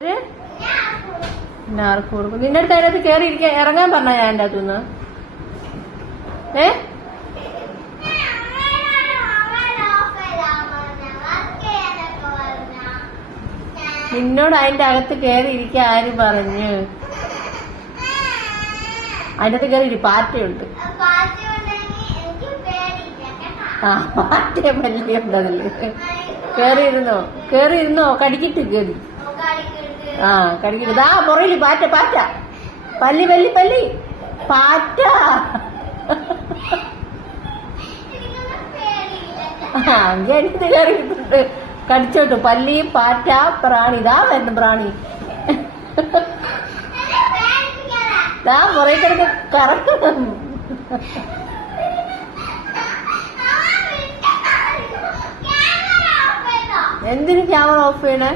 പിന്നെ ആർക്ക് കൊടുക്കും? നിന്റെ അടുത്ത് അതിനകത്ത് കയറി ഇരിക്കാൻ ഇറങ്ങാൻ പറഞ്ഞ ഞാൻ എൻ്റെ അകത്തുനിന്ന് നിന്നോട് അതിന്റെ അകത്ത് കയറി ഇരിക്കാൻ ആര് പറഞ്ഞു? അതിന്റെ അകത്ത് കയറി പാറ്റയുണ്ട്. ആ പാറ്റ വലിയ ഉണ്ടതില്. കേറിയിരുന്നോ കടിക്കിട്ട് കേറി. ആ കടിക്കിട്ട് ആ പുറയില് പാറ്റ പല്ലി പാറ്റ. എനിക്ക് കയറിയിട്ടുണ്ട്. കടിച്ചോട്ടു പല്ലി പാറ്റ പ്രാണി. ഇതാ വരുന്നു പ്രാണി. ഇതാ പുറകെ കിടന്ന് കറക്കണം. എന്തിനു ക്യാമറ ഓഫ് ചെയ്യണേ?